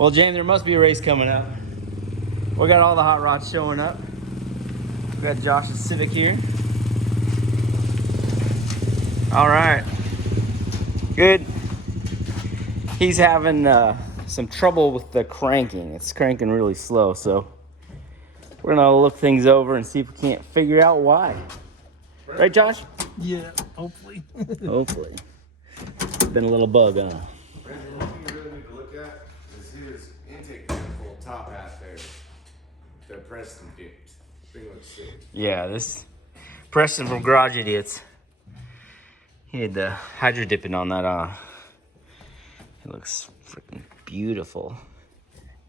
Well, James, there must be a race coming up. We got all the hot rods showing up. We got Josh's Civic here. All right. Good. He's having some trouble with the cranking. It's cranking really slow, so we're gonna look things over and see if we can't figure out why. Right, Josh? Yeah, hopefully. Hopefully. Been a little bug, huh? Brandon, one thing you really need to look at is his intake manifold top half there. The Preston dipped. Thing looks sick. Yeah, this Preston from Garage Idiots. He had the hydro dipping on that. It looks freaking beautiful.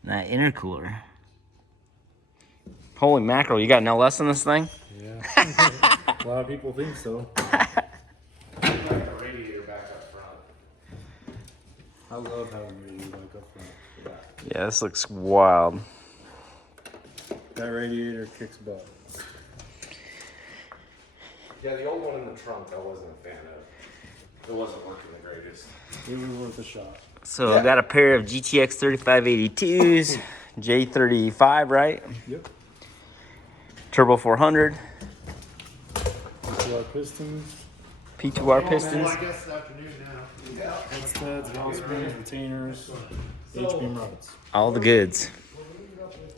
And that intercooler. Holy mackerel! You got an LS in this thing? Yeah. A lot of people think so. Like a radiator back up front. I love having a radiator back up front. Yeah, this looks wild. That radiator kicks butt. Yeah, the old one in the trunk I wasn't a fan of. It wasn't working the greatest. It was worth a shot. So I got a pair of GTX 3582s, J35, right? Yep. Turbo 400, P2R pistons. P2R pistons. I guess this afternoon now. Headstuds, valve springs, retainers, H-beam rods. All the goods.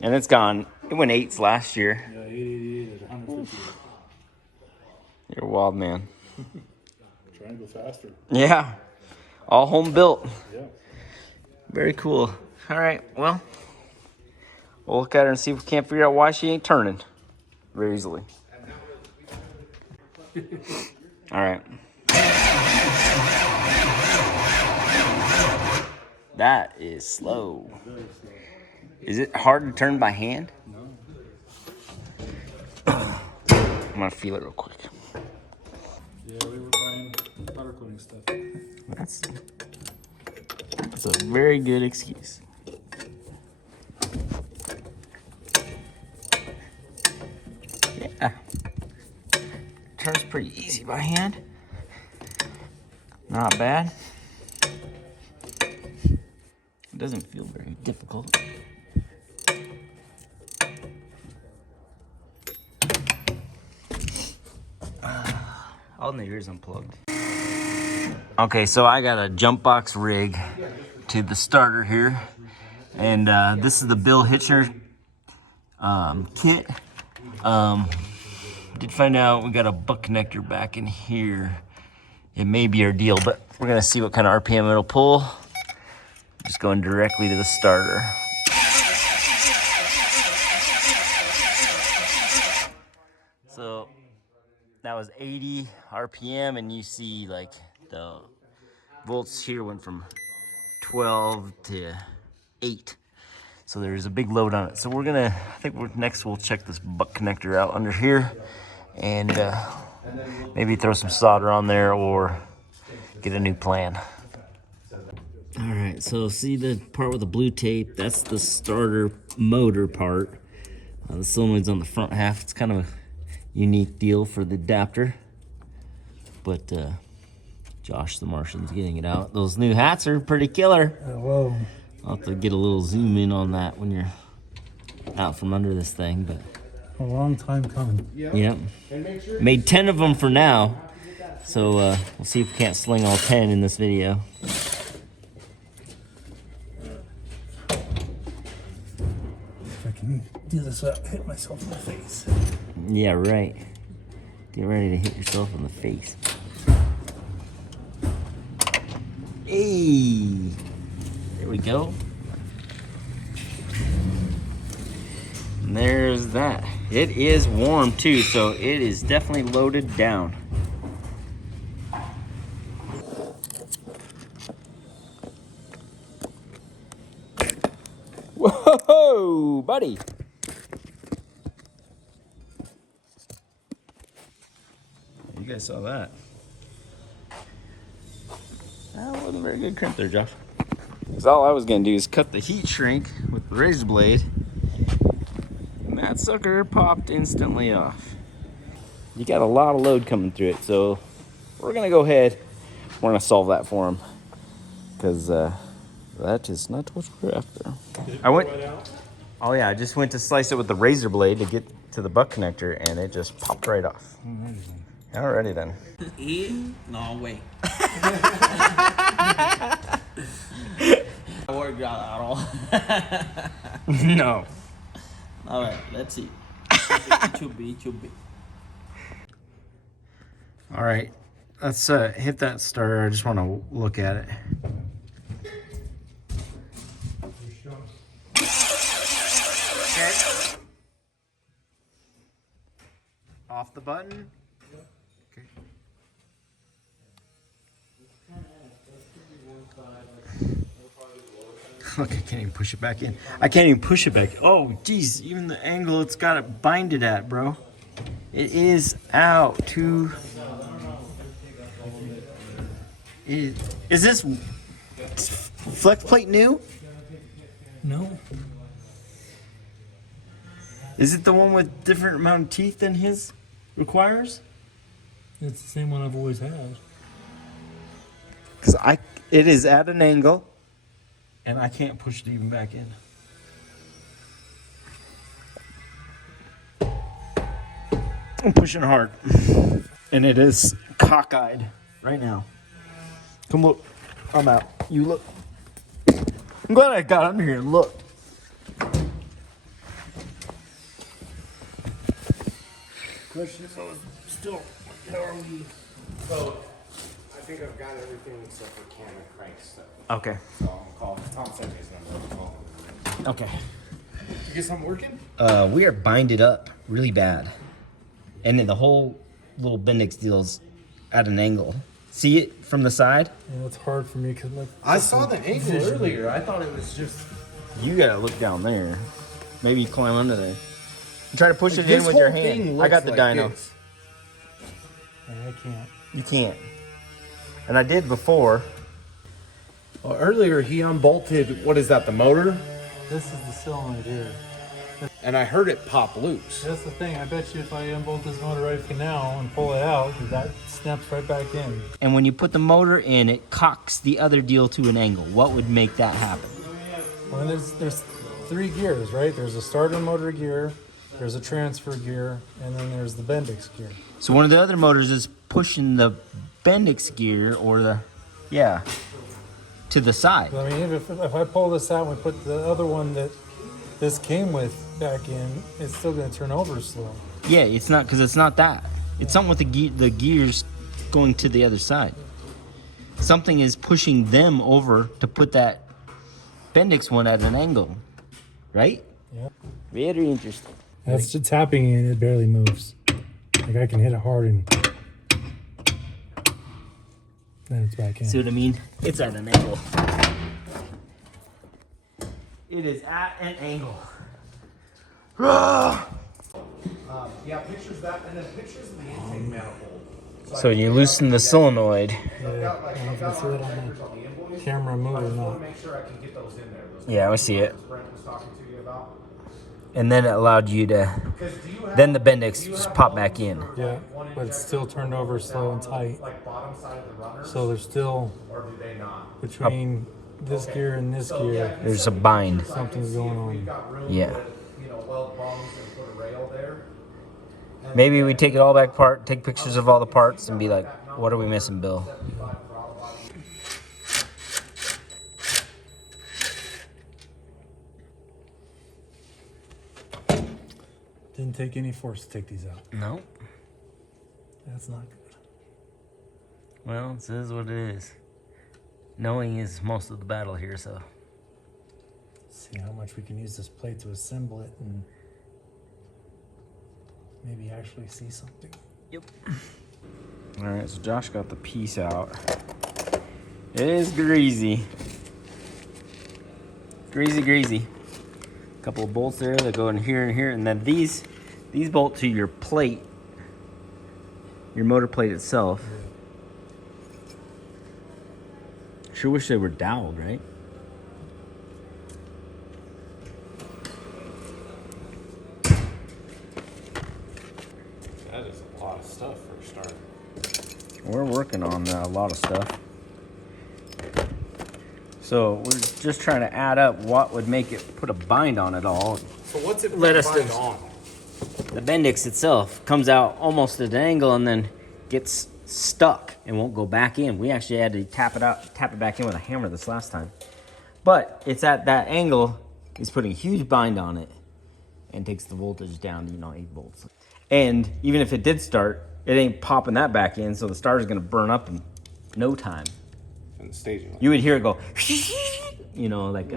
And it's gone. It went 8s last year. Yeah, 888 at 150. You're a wild man. Trying to go faster. Yeah. All home built. Yeah. Very cool. All right, well, we'll look at her and see if we can't figure out why she ain't turning very easily. All right. That is slow. Very slow. Is it hard to turn by hand? No. I'm gonna feel it real quick. Yeah, we were buying powder coating stuff. That's a very good excuse. Yeah. Turns pretty easy by hand. Not bad. It doesn't feel very difficult. All in the ears unplugged. Okay, so I got a jump box rig to the starter here. And this is the Bill Hitcher kit. Did find out we got a butt connector back in here. It may be our deal, but we're gonna see what kind of RPM it'll pull. Just going directly to the starter. So that was 80 RPM, and you see like the volts here went from 12 to 8. So there's a big load on it. So we're gonna, I think next we'll check this butt connector out under here and maybe throw some solder on there or get a new plan. All right, so see the part with the blue tape? That's the starter motor part. The solenoid's on the front half. It's kind of a unique deal for the adapter. But Josh the Martian's getting it out. Those new hats are pretty killer. Whoa. I'll have to get a little zoom in on that when you're out from under this thing, but A long time coming. yeah. Made 10 of them for now, so we'll see if we can't sling all 10 in this video. If I can do this without hitting myself in the face. Yeah, right. Get ready to hit yourself in the face. Hey, there we go. And there's that. It is warm too, so it is definitely loaded down. Whoa, buddy. You guys saw that. That wasn't a very good crimp there, Josh. Because all I was going to do is cut the heat shrink with the razor blade. And that sucker popped instantly off. You got a lot of load coming through it, so we're going to go ahead. We're going to solve that for him. Because That is not what we're after. Oh yeah, I just went to slice it with the razor blade to get to the butt connector, and it just popped right off. Alrighty then. No way. I worked out at all. No. All right, let's see. It should be. All right, let's hit that starter. I just want to look at it. Okay. Off the button. Okay. Look, I can't even push it back in. I can't even push it back. Oh, geez, even the angle it's got it binded at, bro. It is out to. Is this flex plate new? No. Is it the one with different amount of teeth than his requires? It's the same one I've always had. Because it is at an angle, and I can't push it even back in. I'm pushing hard, and it is cockeyed right now. Come look, I'm out. You look. I'm glad I got under here and looked. Question is still, how are we? So, I think I've got everything except for can and crank stuff. Okay. So I'm calling. Tom sent me his number. I'm calling him. Okay. You get something working? We are binded up really bad, and then the whole little Bendix deal's at an angle. See it from the side? Yeah, it's hard for me because I saw the angle earlier. I thought it was just. You gotta look down there. Maybe you climb under there. Try to push Like, it in this with your whole thing hand. I got the looks like dyno. this. Yeah, I can't. You can't. And I did before. Well, earlier he unbolted. What is that? The motor? This is the cylinder here. And I heard it pop loose. That's the thing. I bet you if I unbolt this motor right now and pull it out, that snaps right back in. And when you put the motor in, it cocks the other deal to an angle. What would make that happen? Well, there's 3 gears, right? There's a starter motor gear, there's a transfer gear, and then there's the Bendix gear. So one of the other motors is pushing the Bendix gear or to the side. But, I mean, if I pull this out and we put the other one that this came with back in, it's still going to turn over slow. Yeah, it's not because it's not that. It's something with the gears going to the other side. Something is pushing them over to put that Bendix one at an angle, right? Yeah. Very interesting. That's just tapping and it barely moves. Like I can hit it hard and then it's back in. See what I mean? It's at an angle. It is at an angle. Yeah, pictures that, and then pictures of the intake manifold. So you loosen the solenoid. Yeah, I don't know if you can see it on the camera move or not. Make sure I can get those in there. Yeah, I see it. Brent was talking to you about. And then it allowed you to, then the Bendix just popped back in. Yeah, but it's still turned over slow and tight. Like bottom side of the runner, So there's still, or do they not? between this gear and this gear, There's a bind. something's going on. Got room Yeah. to, weld bungs and put a rail there. Maybe we take it all back apart, take pictures of all the parts, and be like, what are we missing, Bill? Didn't take any force to take these out. No. That's not good. Well, it is what it is. Knowing is most of the battle here, so. See how much we can use this plate to assemble it and maybe actually see something. Yep. All right, so Josh got the piece out. It is greasy. Greasy, greasy. A couple of bolts there that go in here and here, and then these bolt to your plate, your motor plate itself. Sure wish they were doweled, right? That is a lot of stuff for a start. We're working on a lot of stuff. So we're just trying to add up what would make it put a bind on it all. So what's it Let us bind do- on? The Bendix itself comes out almost at an angle and then gets stuck and won't go back in. We actually had to tap it back in with a hammer this last time. But it's at that angle, he's putting a huge bind on it and takes the voltage down to 8 volts. And even if it did start, it ain't popping that back in, so the starter's gonna burn up in no time. And the staging light. You would hear it go, like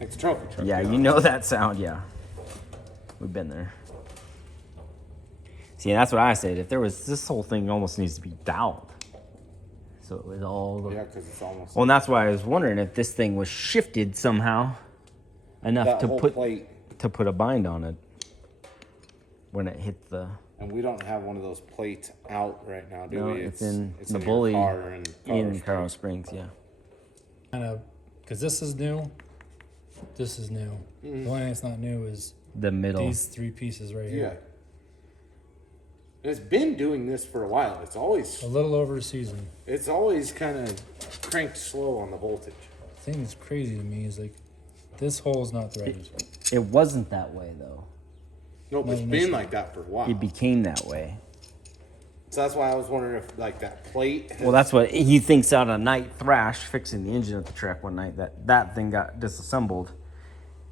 It's a trophy truck. yeah, you know that sound, yeah. We've been there. See, that's what I said. If there was, this whole thing almost needs to be doweled. So it was all. Yeah, because it's almost. Well, and that's why I was wondering if this thing was shifted somehow enough that to whole put plate. to put a bind on it when it hit the. And we don't have one of those plates out right now, do No, we? it's in the your bully car and in Colorado Springs, yeah. Kind of, because this is new. This is new. The only thing that's not new is The middle. these 3 pieces right Yeah. here. It's been doing this for a while. It's always A little over a season. kind of cranked slow on the voltage. The thing that's crazy to me is like, this hole is not threaded. It wasn't that way though. Nope, No, it's no, been sure. like that for a while. It became that way. So that's why I was wondering if like that plate. Has, Well, that's what he thinks out a night thrash fixing the engine at the track one night that thing got disassembled.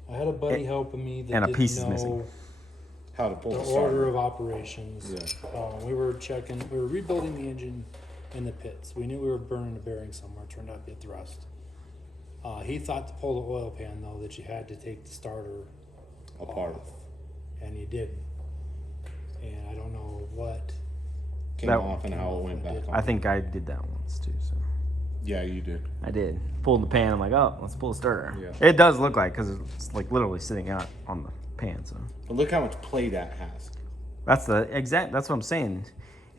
I had a buddy helping me that and a didn't piece is know missing. how to pull the the starter. order of operations. Yeah. We were rebuilding the engine in the pits. We knew we were burning a bearing somewhere. Turned out to be a thrust. He thought to pull the oil pan though that you had to take the starter Apart. off, and you didn't. And I don't know what. Came That- off and how it went back on. I think I did that once too. So Yeah, you did. I did. Pulled the pan. I'm like, oh, let's pull the starter. Yeah. It does look like because it's like literally sitting out on the pan. So But look how much play that has. that's That's what I'm saying.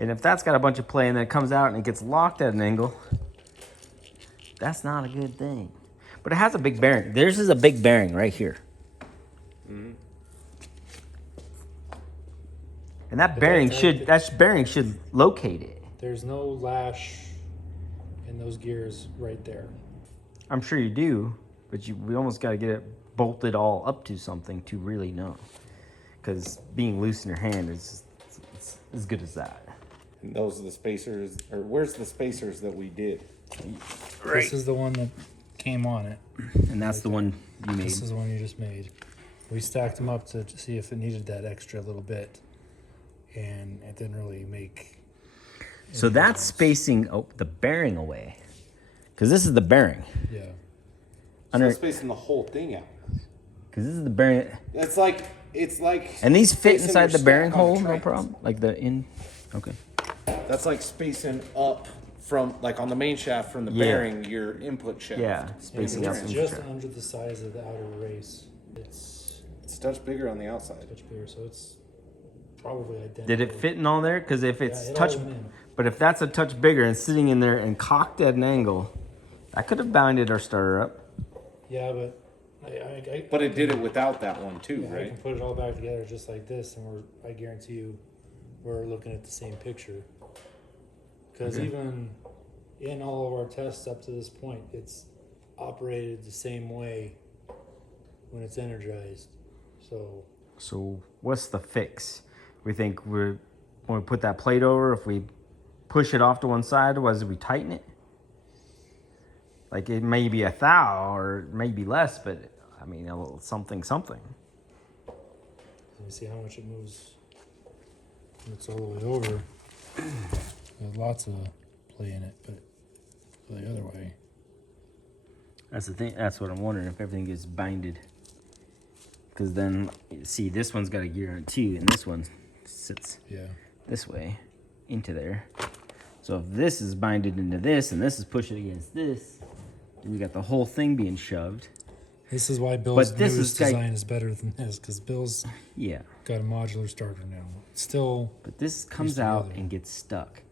And if that's got a bunch of play and then it comes out and it gets locked at an angle, that's not a good thing. But it has a big bearing. Theirs is a big bearing right here. Mm-hmm. And that bearing should locate it. There's no lash in those gears right there. I'm sure you do, but we almost got to get it bolted all up to something to really know. Because being loose in your hand is it's as good as that. And those are the spacers, or where's the spacers that we did? This is the one that came on it. And that's the one you made. This is the one you just made. We stacked them up to see if it needed that extra little bit, and it didn't really make. So that's spacing the bearing away. Because this is the bearing. Yeah. So it's spacing the whole thing out. Because this is the bearing. It's like And these fit spacing inside your the bearing stack on the hole, no trains. problem? Like the in. Okay. That's like spacing up from like on the main shaft from the Yeah. bearing your input shaft. Yeah. And Spacing out. it's from just the track. under the size of the outer race. It's It's a touch bigger on the outside. much bigger, so it's probably identical. Did it fit in all there? Because if it's Yeah, it touch, all went in. but if that's a touch bigger and sitting in there and cocked at an angle, that could have bounded our starter up. Yeah, but But it did it without that one too, I right? can put it all back together just like this, and I guarantee you, we're looking at the same picture. Because even in all of our tests up to this point, it's operated the same way when it's energized. So what's the fix? We think when we put that plate over, if we push it off to one side, was we tighten it? Like it may be 1 thou or maybe less, but I mean a little something. let me see how much it moves when it's all the way over. There's lots of play in it, but the other way. That's the thing. That's what I'm wondering if everything gets binded. Because then, see, this one's got a gear on it too, and this one sits Yeah. this way into there. So if this is binded into this and this is pushing against this, then you got the whole thing being shoved. This is why Bill's But this newest is like- design is better than this, because Bill's Yeah. got a modular starter now. It's still, But this comes the out other. and gets stuck.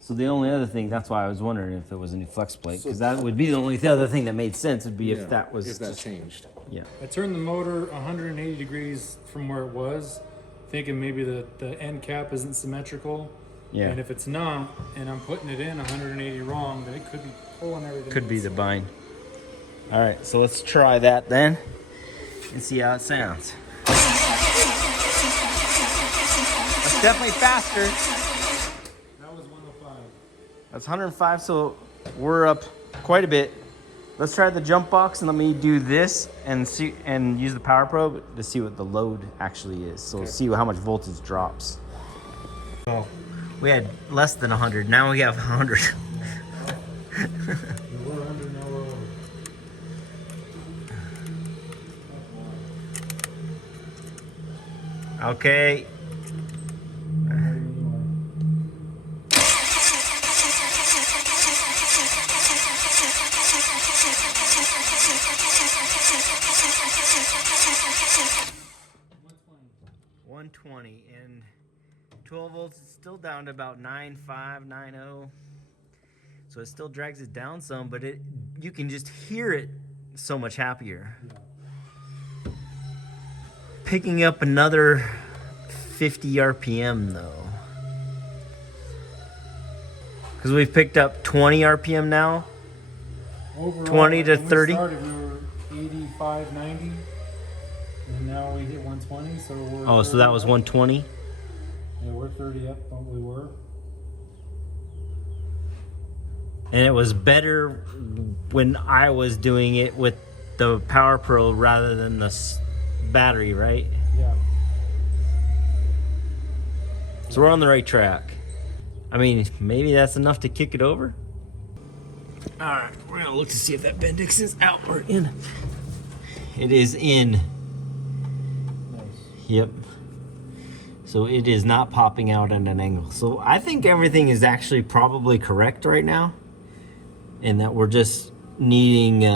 So the only other thing, that's why I was wondering if it was a new flex plate, because that would be the only other thing that made sense would be if that was if that just- changed. yeah. I turned the motor 180 degrees from where it was, thinking maybe the end cap isn't symmetrical. Yeah. And if it's not, and I'm putting it in 180 wrong, then it could be pulling everything. Could be else. the bind. All right, so let's try that then and see how it sounds. That's definitely faster. That was 105. That's 105, so we're up quite a bit. Let's try the jump box and let me do this and see and use the power probe to see what the load actually is. So we'll see how much voltage drops. Oh, we had less than 100. Now we have 100. We're under, now we're over. Okay. What's 120 and 12 volts is still down to about 9.5, 9.0. So it still drags it down some, but you can just hear it so much happier. Yeah. Picking up another 50 RPM though. Because we've picked up 20 RPM now. Overall, 20 to when 30. We started, we were 85, 90. And now we hit 120, so we're. Oh, so that was 120? Yeah, we're 30 up from what we were. And it was better when I was doing it with the Power Pro rather than the battery, right? Yeah. So we're on the right track. I mean, maybe that's enough to kick it over. All right, we're gonna look to see if that Bendix is out or in. It is in. Nice. Yep. So it is not popping out at an angle. So I think everything is actually probably correct right now. And that we're just needing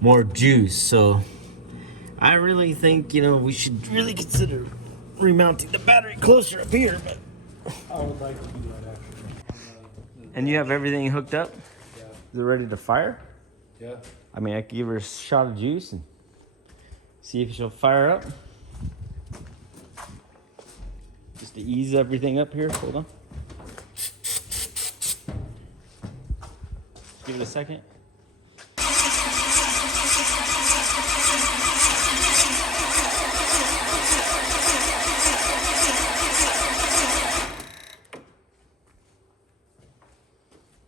more juice. So I really think, we should really consider remounting the battery closer up here. But I would like to do that actually. and you have everything hooked up? Yeah. Is it ready to fire? Yeah. I mean, I could give her a shot of juice and see if she'll fire up. Just to ease everything up here. Hold on. Give it a second.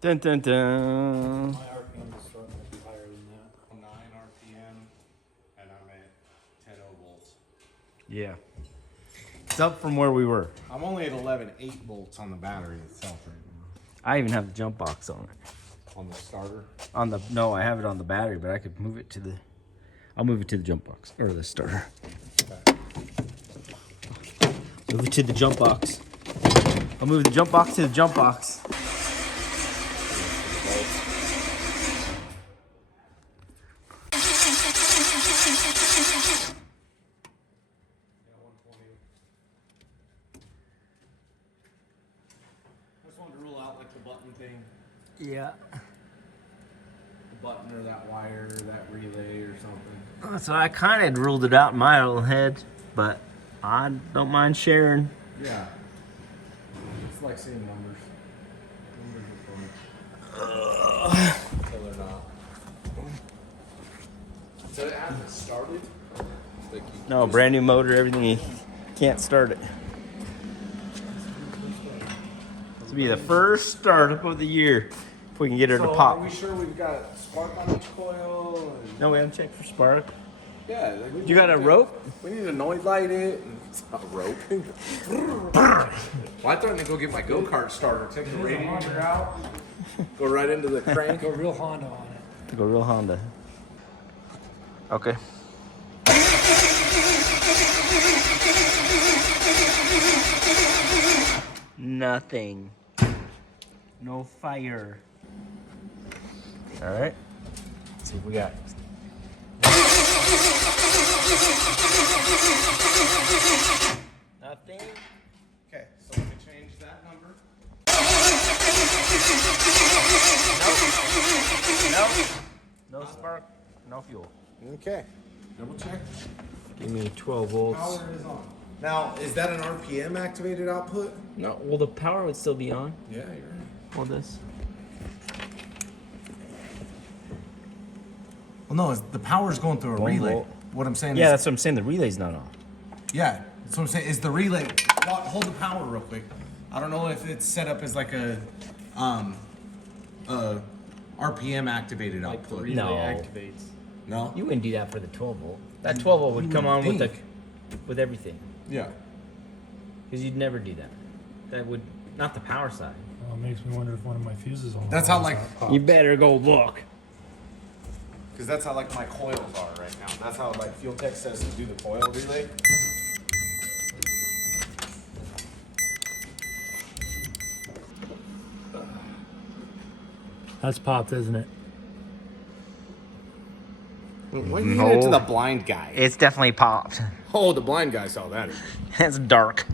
Dun dun dun. My RPM is starting to be higher than that. 9 RPM, and I'm at 10 volts. Yeah. It's up from where we were. I'm only at 11.8 volts on the battery itself right now. I even have the jump box on it. On the starter. No, I have it on the battery, but I could move it to the. I'll move it to the jump box or the starter. Okay. Move it to the jump box. I'll move the jump box to the jump box. I just wanted to rule out like the button thing. Yeah. The button or that wire, that relay or something. So I kind of ruled it out in my own head, but I don't mind sharing. Yeah. It's like seeing numbers. Numbers are fun. Until they're not. So it hasn't started? Like you No, brand new motor, everything. You can't start it. This will be the first startup of the year if we can get her to So pop. are we sure we've got spark on each coil? And No, we haven't checked for spark. yeah. Like You got a rope? We need to noise light it. It's not a rope. Well, I threatened to go get my go-kart starter, take the radiator out, go right into the crank. Go real Honda on it. Go real Honda. Okay. Nothing. No fire. All right. Let's see what we got. Nothing. Okay, so we can change that number. Nope. No spark. No fuel. Okay, double check. Give me 12 volts. Power is on. Now, is that an RPM activated output? No. Well, the power would still be on. Yeah, you're right. Hold this. Well, no, the power's going through a relay. volt. What I'm saying Yeah, is, that's what I'm saying. The relay's not on. yeah, that's what I'm saying. Is the relay? Hold the power real quick. I don't know if it's set up as like a RPM activated output. No. Activates. No. You wouldn't do that for the 12 volt. That 12 volt would come on with everything. Yeah. Because you'd never do that. That would not the power side. Well, it makes me wonder if one of my fuses on. That's how like. You better go look. Because that's how like my coils are right now. That's how like Fuel Tech says to do the coil relay. That's popped, isn't it? Why are you giving it to the blind guy? It's definitely popped. Oh, the blind guy saw that. It's dark.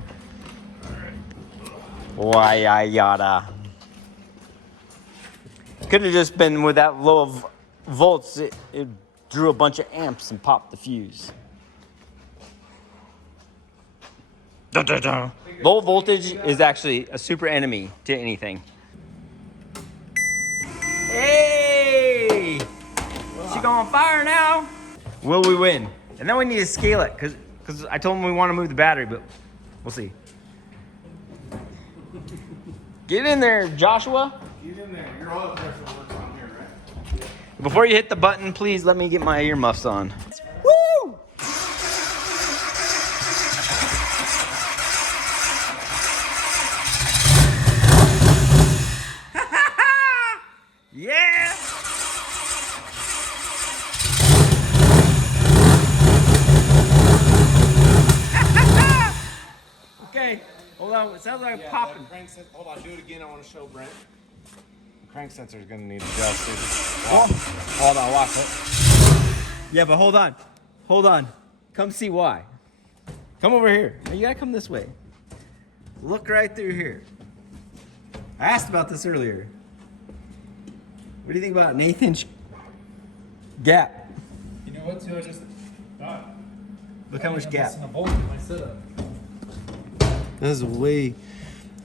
Why I yada. Could have just been with that low of volts. It drew a bunch of amps and popped the fuse. Dun, dun, dun. Low voltage is actually a super enemy to anything. Hey! She going on fire now. Will we win? And then we need to scale it because I told him we want to move the battery, but we'll see. Get in there, Joshua. Get in there. Your oil pressure works on here, right? Before you hit the button, please let me get my earmuffs on. Woo! Yeah! Okay, hold on. It sounds like popping. Hold on, do it again. I want to show Brent. The crank sensor is going to need adjusted. Hold on, watch it. Yeah, but hold on. Hold on. Come see why. Come over here. No, you gotta come this way. Look right through here. I asked about this earlier. What do you think about an 1/8 inch gap? You know what? Too, I just thought. Look how much gap. A bolt in my setup. That's way.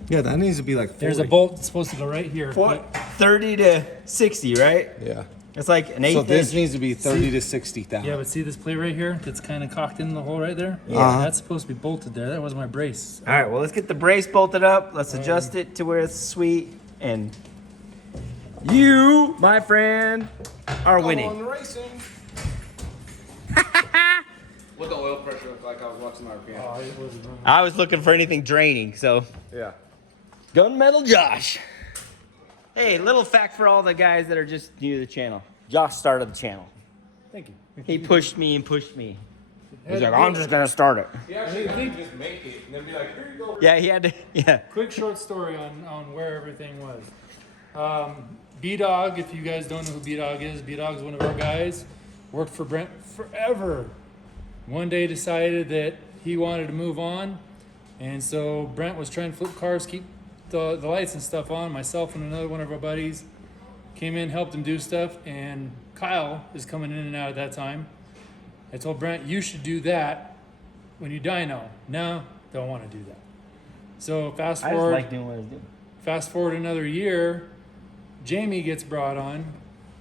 Yeah, that needs to be like 40. There's a bolt that's supposed to go right here. 30 to 60, right? Yeah. It's like an 1/8 So inch. this needs to be 30 to 60,000. Yeah, but see this plate right here that's kind of cocked in the hole right there? Yeah. That's supposed to be bolted there. That was my brace. All right, well, let's get the brace bolted up. Let's adjust it to where it's sweet. And you, my friend, are winning. Racing. What the oil pressure looked like? I was watching RPM. Oh, it wasn't wrong. I was looking for anything draining, so Yeah. Gunmetal Josh. Hey, little fact for all the guys that are just new to the channel. Josh started the channel. Thank you. He pushed me and pushed me. He's like, I'm just gonna start it. He actually had to just make it and then be like, here you go. Yeah, he had to. Yeah. Quick short story on where everything was. B-Dog, if you guys don't know who B-Dog is one of our guys. Worked for Brent forever. One day decided that he wanted to move on. And so Brent was trying to flip cars, keep the lights and stuff on. Myself and another one of our buddies came in, helped him do stuff. And Kyle is coming in and out at that time. I told Brent, you should do that when you dyno. No, don't want to do that. So fast I just forward. like doing what I was doing. Fast forward another year, Jamie gets brought on.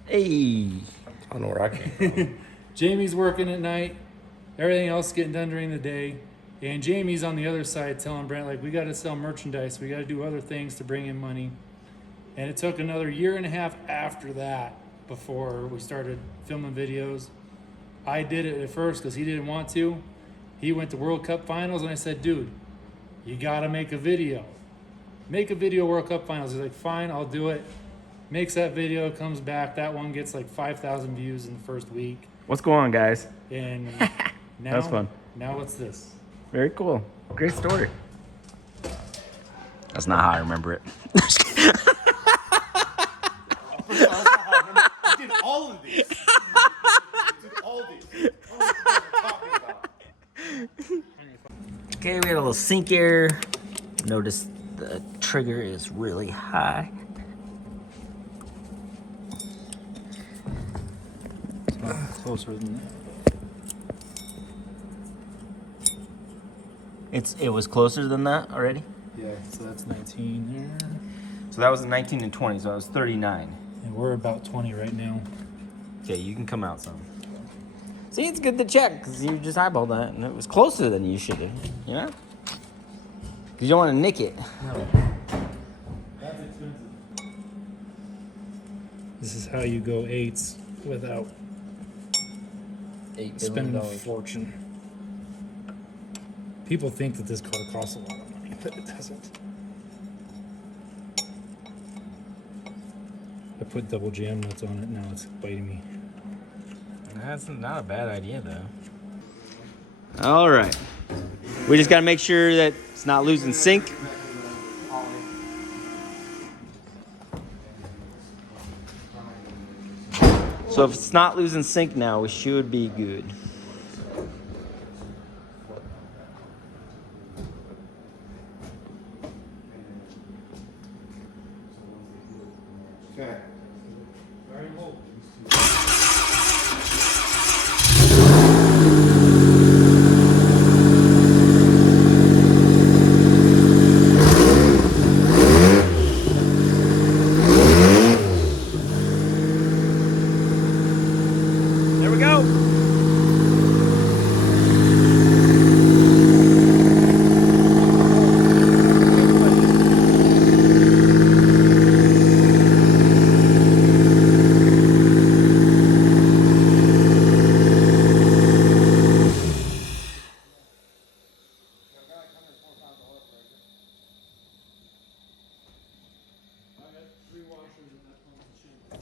Hey. I don't know where I came from. Jamie's working at night, everything else getting done during the day. And Jamie's on the other side telling Brent, like, we got to sell merchandise. We got to do other things to bring in money. And it took another 1.5 years after that before we started filming videos. I did it at first because he didn't want to. He went to World Cup finals and I said, dude, you got to make a video. Make a video World Cup finals. He's like, fine, I'll do it. Makes that video, comes back. That one gets like 5,000 views in the first week. What's going on, guys? And now, That's fun. Now what's this? Very cool. Great story. That's not how I remember it. I did all of these. I did all these. What are you talking about? Okay, we got a little sink air. Notice the trigger is really high. Closer than that. It was closer than that already? Yeah, so that's 19 there. So that was a 19 and 20, so I was 39. And we're about 20 right now. Okay, you can come out some. See, it's good to check because you just eyeballed that and it was closer than you should have, you know? Because you don't want to nick it. No. That's expensive. This is how you go 8s without spending a fortune. People think that this car costs a lot of money, but it doesn't. I put double jam nuts on it, now it's biting me. That's not a bad idea, though. All right. We just got to make sure that it's not losing sync. So if it's not losing sync now, we should be good. Okay. There we go.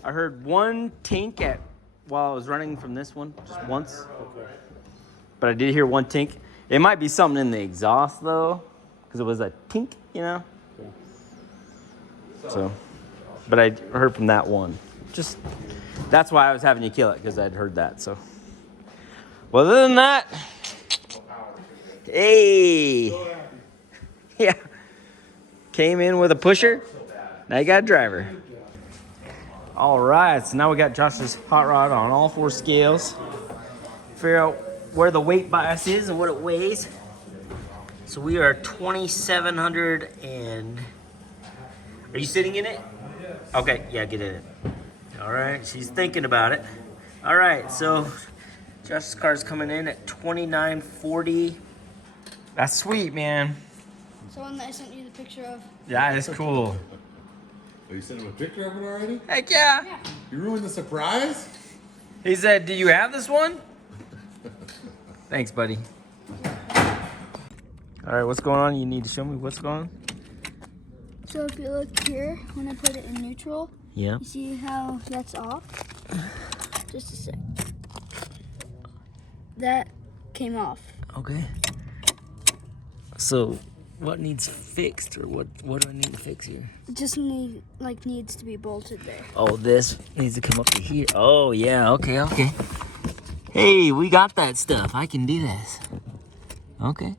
I heard one tink while I was running from this one, just once. Okay. But I did hear one tink. It might be something in the exhaust though, because it was a tink, you know? Yeah. So, but I heard from that one. Just, that's why I was having you kill it, because I'd heard that, so. Well, other than that, hey. Yeah. Came in with a pusher. Now you got a driver. All right, so now we got Josh's hot rod on all 4 scales. Figure out where the weight bias is and what it weighs. So we are 2,700 and... Are you sitting in it? Okay, yeah, get in it. All right, she's thinking about it. All right, so Josh's car's coming in at 2,940. That's sweet, man. So one that I sent you the picture of. That is cool. Oh, you sent him a picture of it already? Heck yeah. You ruined the surprise? He said, do you have this one? Thanks, buddy. All right, what's going on? You need to show me what's going on? So if you look here, when I put it in neutral, Yeah. you see how that's off? Just a sec. That came off. Okay. So, what needs fixed, or what do I need to fix here? It just needs to be bolted there. Oh, this needs to come up to here. Oh, yeah, okay. Hey, we got that stuff. I can do this. Okay.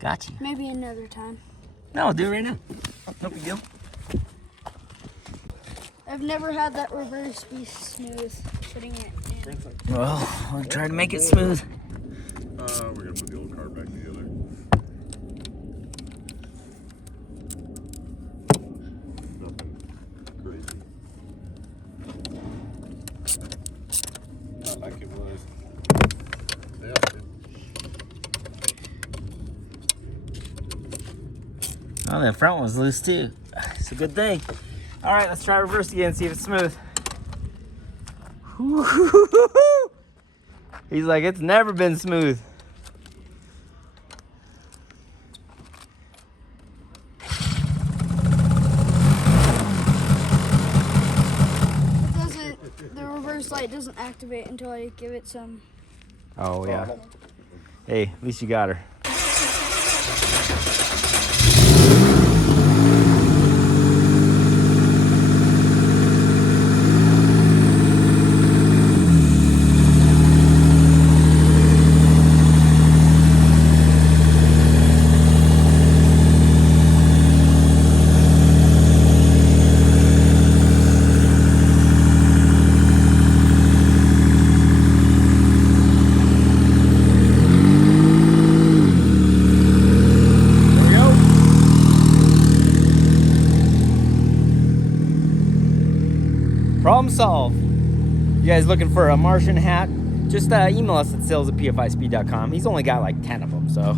Got you. Maybe another time. No, I'll do it right now. No big deal. I've never had that reverse be smooth putting it in. Well, I'll try to make it smooth. We're gonna put the old car back together. Nothing crazy. Not like it was. Yeah. Oh, that front one's loose too. It's a good thing. All right, let's try reverse again, see if it's smooth. He's like, it's never been smooth. The reverse light doesn't activate until I give it some. Oh, yeah. Hey, at least you got her. Problem solved. You guys looking for a Martian hat? Just email us at sales@pfispeed.com. He's only got like 10 of them, so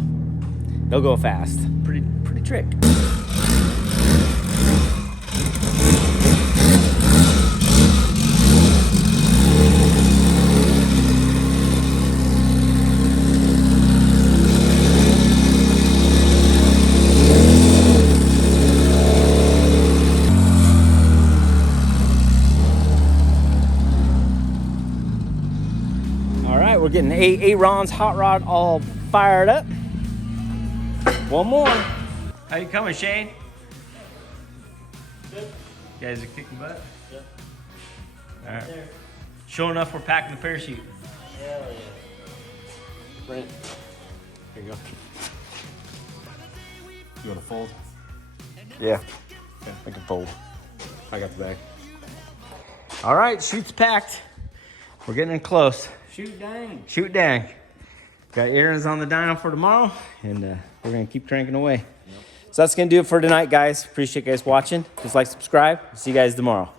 they'll go fast. Pretty trick. We're getting Aaron's hot rod all fired up. One more. How you coming, Shane? Good. You guys are kicking butt? Yep. All right. Sho'nuff, we're packing the parachute. Hell yeah. Brent, here you go. You want to fold? Yeah. Okay, I can fold. I got the bag. All right, chute's packed. We're getting in close. Shoot dang. Shoot dang. Got errands on the dyno for tomorrow, and we're gonna keep cranking away. Yep. So that's gonna do it for tonight, guys. Appreciate you guys watching. Just like, subscribe. See you guys tomorrow.